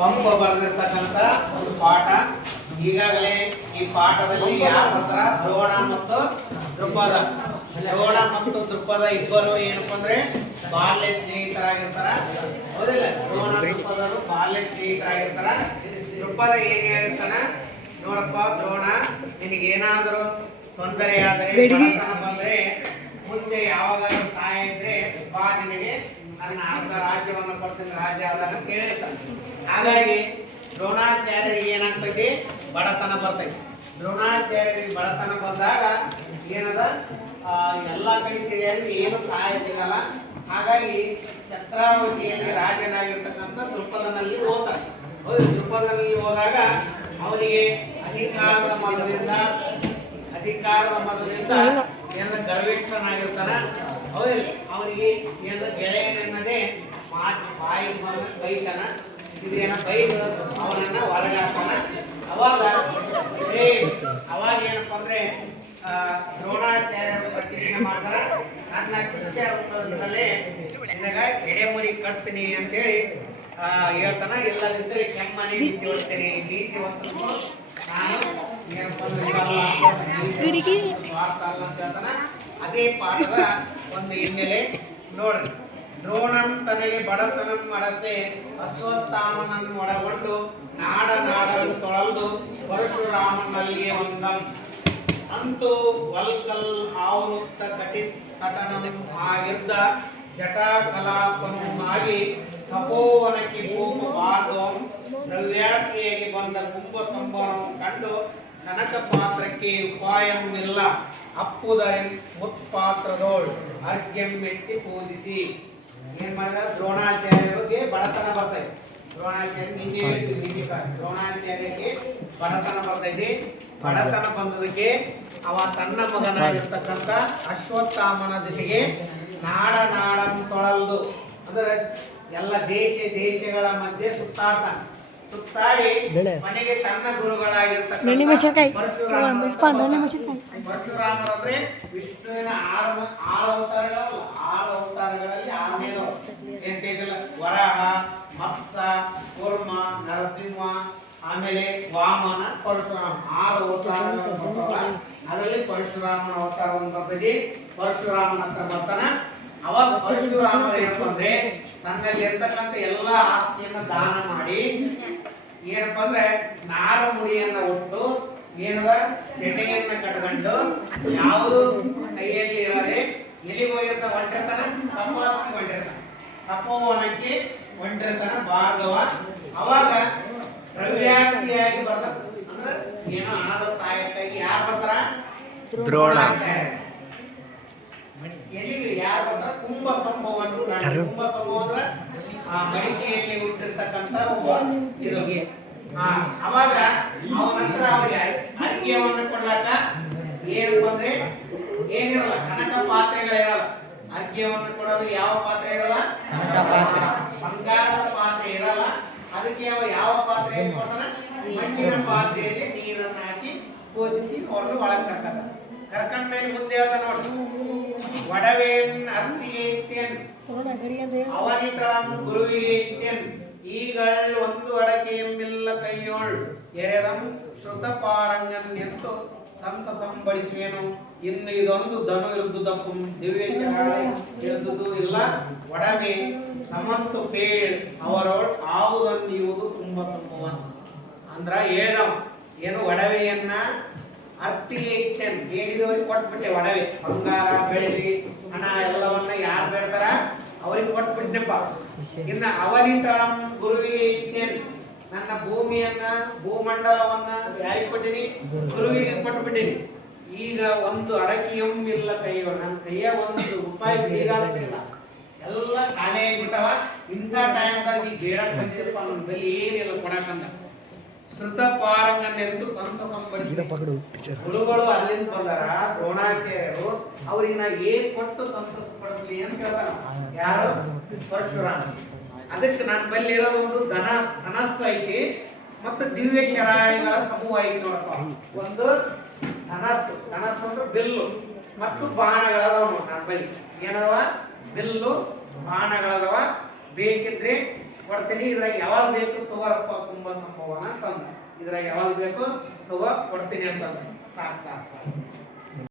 ಪಂಪ ಬರೆದಿರ್ತಕ್ಕಂಥ ಒಂದು ಪಾಠ. ಈಗಾಗಲೇ ಈ ಪಾಠದಲ್ಲಿ ಯಾರು ಬರ್ತಾರ? ದ್ರೋಣ ಮತ್ತು ದೃಪದ. ದ್ರೋಣ ಮತ್ತು ದೃಪದ ಇಬ್ಬರು ಏನಪ್ಪ ಅಂದ್ರೆ ಬಾಲ್ಯ ಸ್ನೇಹಿತರಾಗಿರ್ತಾರ. ಹೌದಿಲ್ಲ? ದ್ರೋಣ ದೃಪದರು ಬಾಲ್ಯ ಸ್ನೇಹಿತರಾಗಿರ್ತಾರ. ದೃಪದ ಏನ್ ಹೇಳಿರ್ತಾನ? ನೋಡಪ್ಪ ದ್ರೋಣ, ನಿನಗೇನಾದರೂ ತೊಂದರೆಯಾದರೆ ಬಂದ್ರೆ ಮುಂದೆ ಯಾವಾಗಾದ್ರೂ ಸಹಾಯ ಇದ್ರೆ ಬಾ, ನಿನಗೆ ನನ್ನ ಅರ್ಧ ರಾಜ್ಯವನ್ನು ಕೊಡ್ತೀನಿ, ರಾಜ್ಯ ಆದಾಗ ಕೇಳಿರ್ತಾನೆ. ಹಾಗಾಗಿ ದ್ರೋಣಾಚಾರ್ಯರಿಗೆ ಏನಾಗ್ತೈತಿ? ಬಡತನ ಬರ್ತೈತಿ. ದ್ರೋಣಾಚಾರ್ಯರಿಗೆ ಬಡತನ ಬಂದಾಗ ಏನದ ಎಲ್ಲ ಕಡೆ ತಿರುಗಾಡಿ ಏನು ಸಹಾಯ ಸಿಗಲ್ಲ. ಹಾಗಾಗಿ ಛತ್ರಾವತಿಯಲ್ಲಿ ರಾಜನಾಗಿರ್ತಕ್ಕಂಥ ದೃಪದನಲ್ಲಿ ಹೋಗ್ತಾರೆ. ದೃಪದನಲ್ಲಿ ಹೋದಾಗ ಅವನಿಗೆ ಅಧಿಕಾರದ ಮತದಿಂದ ಏನ ಗರ್ವಿಷ್ಠನಾಗಿರ್ತಾನ. ಹೌದಿಲ್ಲ? ಅವನಿಗೆ ಏನ ಗೆಳೆಯನೆನ್ನದೇ ಬಾಯಿ ಬೈತಾನ. ಇದೇನ ಬೈದು ಅವನನ್ನ ಹೊರಗಾಕ್ತಾನ. ಅವಾಗ ಏನಪ್ಪ ಅಂದ್ರೆ ದ್ರೋಣಾಚಾರ್ಯರು ಪ್ರತಿಜ್ಞೆ ಮಾಡ್ತಾರ, ನನ್ನ ಶಿಷ್ಯ ರೂಪದಲ್ಲೇ ನಿನಗ ಎಡೆಮುರಿ ಕಟ್ತೀನಿ ಅಂತೇಳಿ ಹೇಳ್ತಾನ. ಇಲ್ಲದಿದ್ದರೆ ಕೆಮ್ಮನೆ ನೀತಿ ಹೊಡ್ತೇನೆ, ನೀತಿ ಹೊತ್ತು ನಾನು ಏನಪ್ಪ ಅಂದ್ರೆ ಸ್ವಾರ್ಥ ಅಲ್ಲ ಅಂತ ಹೇಳ್ತಾನ. ಅದೇ ಪಾಠದ ಒಂದು ಹಿನ್ನೆಲೆ ನೋಡ್ರಿ. ದ್ರೋಣಂ ತನಗೆ ಬಡತನಂ ಅಡಸೆ ಅಶ್ವತ್ಥಾಮನನ್ನು ಒಳಗೊಂಡು ನಾಡನ್ನು ತೊಳಲ್ದು ಪರಶುರಾಮನಲ್ಲಿ ಒಂದಂ ಅಂತೂ ವಲ್ಕಲ್ ಆವೃತ್ತ ಕಟನಂ ಆಗಿದ್ದ ಜಟಾಕಲಾಪನಾಗಿ ತಪೋವನಕ್ಕೆ ಭೂಮ ಭಾಗವಂ ದ್ರವ್ಯಾರ್ಥಿಯಾಗಿ ಬಂದ ಕುಂಭ ಸಂಭವವನ್ನು ಕಂಡು ಕನಕ ಪಾತ್ರಕ್ಕೆ ಉಪಾಯವಿಲ್ಲ ಅಪ್ಪುದರಿ ಮುತ್ಪಾತ್ರದೋಳ್ ಅರ್ಘ್ಯಂ ಎತ್ತಿ ಪೂಜಿಸಿ. ಏನ್ ಮಾಡಿದ? ದ್ರೋಣಾಚಾರ್ಯರಿಗೆ ಬಡತನ ಬರ್ತೈತಿ. ದ್ರೋಣಾಚಾರ್ಯರಿಗೆ ಬಡತನ ಬರ್ತೈತಿ. ಬಡತನ ಬಂದದಕ್ಕೆ ಅವ ತನ್ನ ಮಗನಾಗಿರ್ತಕ್ಕಂಥ ಅಶ್ವತ್ಥಾಮನ ಜೊತೆಗೆ ನಾಡಂ ತೊಳಲ್ದು ಅಂದ್ರೆ ಎಲ್ಲ ದೇಶಗಳ ಮಧ್ಯೆ ಸುತ್ತಾಡಿ ಮನೆಗೆ ತನ್ನ ಗುರುಗಳಾಗಿರ್ತಕ್ಕಂಥ ಪರಶುರಾಮರಂದ್ರೆ ವಿಷ್ಣುವಿನ 6 ಅವತಾರಗಳಲ್ಲಿ 6ನೇದು ಎಂತಿಲ್ಲ. ವರಾಹ, ಮತ್ಸ್ಯ, ಕೂರ್ಮ, ನರಸಿಂಹ, ಆಮೇಲೆ ವಾಮನ, ಪರಶುರಾಮ 6 ಅವತಾರಗಳು. ಅದರಲ್ಲಿ ಪರಶುರಾಮನ ಅವತಾರ ಒಂದು ಬರ್ತದೆ. ಪರಶುರಾಮನ ಹತ್ರ ಬರ್ತಾನ. ಅವಾಗ ಪರಶುರಾಮ ಏನಪ್ಪ ಅಂದ್ರೆ ತನ್ನಲ್ಲಿ ಇರ್ತಕ್ಕಂಥ ಎಲ್ಲಾ ಆಸ್ತಿಯನ್ನ ದಾನ ಮಾಡಿ ಏನಪ್ಪ ಅಂದ್ರೆ ನಾರ ಮುಡಿಯನ್ನ ಒಟ್ಟು ಏನದ ಜಟೆಯನ್ನ ಕಟ್ಕೊಂಡು ಯಾವುದು ಕೈಯಲ್ಲಿ ಇರದೆ ಎಲ್ಲಿಗೆ ಹೋಗಿರ್ತಾನ? ಹೊಂಟಿರ್ತಾನ, ತಪಸ್ಸಿಗೆ ಹೊಂಟಿರ್ತಾನ, ತಪೋವನಕ್ಕೆ ಹೊಂಟಿರ್ತಾನ ಭಾರ್ಗವ. ಅವಾಗ ದ್ರವ್ಯಾರ್ಥಿಯಾಗಿ ಬರ್ತಾರ. ಅಂದ್ರೆ ಏನೋ ಹಣದ ಸಹಾಯಕ್ಕಾಗಿ ಯಾರು ಬರ್ತಾರ? ದ್ರೋಣಾಚಾರ್ಯ. ಎಲ್ಲಿಗೆ ಯಾರು ಬರ್ತಾರ? ಕುಂಭ ಸಂಭವವನ್ನು. ಕುಂಭ ಸಂಭವ ಅಂದ್ರೆ ಮಡಿಕೆಯಲ್ಲಿ ಹುಟ್ಟಿರ್ತಕ್ಕಂಥ ಇದು. ಅವಾಗ ಅವನ ಹತ್ರ ಅವನಿಗೆ ಅರ್ಘ್ಯವನ್ನು ಕೊಡ್ಲಾಕ ಏನಪ್ಪ ಅಂದ್ರೆ ಏನಿರಲ್ಲ, ಕನಕ ಪಾತ್ರೆಗಳಿರಲ್ಲ. ಅರ್ಘ್ಯವನ್ನು ಕೊಡೋದು ಯಾವ ಪಾತ್ರೆ ಇರಲ್ಲ? ಕನಕ ಪಾತ್ರೆ. ಬಂಗಾರದ ಪಾತ್ರೆ ಇರಲ್ಲ. ಅದಕ್ಕೆ ಅವ ಯಾವ ಪಾತ್ರೆ ಕೊಡ್ತಾನ? ಮಣ್ಣಿನ ಪಾತ್ರೆಯಲ್ಲಿ ನೀರನ್ನು ಹಾಕಿ ಪೂಜಿಸಿ ಅವ್ರನ್ನ ಒಳಗೆ ಕರ್ಕೊಂಡ ಮೇಲೆ ಮುಂದೆ ಹೇಳ್ತಾನ ನೋಡ್ರಿ. ಒಡವೆಯನ್ ಅತ್ತಿಗೆ ಇತ್ತೇನ್ ಅವನಿತಳಂ ಗುರುವಿಗೆ ಇತ್ತೇನ್ ಈಗಳ್ ಒಂದು ಅಡಕೆಯಮ್ಮಿಲ್ಲ ಕೈಯೋಳ್ ಎರೆದಂ ಶ್ರುತಪಾರಂಗನ್ ಎಂದು ಸಂತ ಸಂಬಡಿಸುವೇನು. ಇನ್ನು ಇದೊಂದು ಧನು ಇರ್ದುದಪ್ಪು ದಿವ್ಯ ಇರ್ದುದು ಇಲ್ಲ. ಒಡಮೆ ಸಮಂತು ಪೇಳ್ ಅವರೋಳ್ ಆವುದನ್ನು ಇವುದು ತುಂಬ ಸಂಭವ ಅಂದ್ರ ಹೇಳ್ದವ. ಏನು ಒಡವೆಯನ್ನ ಅರ್ತಿಗೆ ಇಚ್ಛೆನ್ ಬೇಡಿದವ್ರಿಗೆ ಕೊಟ್ಬಿಟ್ಟೆ. ಒಡವೆ ಬಂಗಾರ ಬೆಳ್ಳಿ ಹಣ ಎಲ್ಲವನ್ನ ಯಾರು ಬೇಡ್ತಾರ ಅವ್ರಿಗೆ ಕೊಟ್ಬಿಟ್ಟೆಪ್ಪ. ಇನ್ನ ಅವನಿತಳಂ ಗುರುವಿಗೆ ಇಚ್ಛೆನ್ ನನ್ನ ಭೂಮಿಯನ್ನ ಭೂಮಂಡಲವನ್ನ ಯಾರಿಗೆ ಕೊಟ್ಟಿನಿ? ಗುರುವಿಗೆ ಕೊಟ್ಬಿಟ್ಟಿನಿ. ಈಗ ಒಂದು ಅಡಕಿಯಂ ಇಲ್ಲ ಕೈಯೋ, ನನ್ನ ಕೈಯ 1 ರೂಪಾಯಿ ಬೀಗಾಗ್ತಿಲ್ಲ, ಎಲ್ಲ ಖಾಲಿ ಆಗಿಬಿಟ್ಟವ. ಇಂಥ ಟೈಮ್ದಾಗ ಈ ಬೇಡಕ್ ಬಂದಿರಪ್ಪ, ನನ್ನ ಬಳಿ ಏನಿಲ್ಲ ಕೊಡಕಂದ. ಶ್ರುತ ಪಾರಂಗನೆಂದು ಸಂತ ಸಂಪಡಿಸಿದ ಗುರುಗಳು ಅಲ್ಲಿಂದ ಬಂದಾರ. ದ್ರೋಣಾಚಾರ್ಯರು ಅವ್ರಿಗೆ ನಾ ಏನ್ ಕೊಟ್ಟು ಸಂತಸಪಡಿಸ್ಲಿ ಅಂತ ಹೇಳ್ತಾರ. ಯಾರು? ಪರಶುರಾಮ. ಅದಕ್ಕೆ ನನ್ನ ಬಲ್ಲಿ ಇರೋ ಒಂದು ಧನಸ್ಸು ಐತಿ ಮತ್ತು ದಿವ್ಯ ಶರಾಳಿಗಳ ಸಮೂಹ ಐತಿ ನೋಡಪ್ಪ. ಒಂದು ಧನಸ್ಸು ಅಂದ್ರೆ ಬಿಲ್ಲು ಮತ್ತು ಬಾಣಗಳದವ ನನ್ನ ಬಲ್ಲಿ. ಏನದವ? ಬಿಲ್ಲು ಬಾಣಗಳದವ. ಬೇಕಿದ್ರೆ ಕೊಡ್ತೀನಿ, ಇದ್ರಾಗ ಯಾವಾಗ ಬೇಕು ತಗೋರಪ್ಪ ಕುಂಭ ಸಂಭವನ ಅಂತಂದ. ಇದ್ರಾಗ ಯಾವಾಗ ಬೇಕು ತಗೋ ಕೊಡ್ತೀನಿ ಅಂತಂದ. ಸಾಕು ಸಾಕು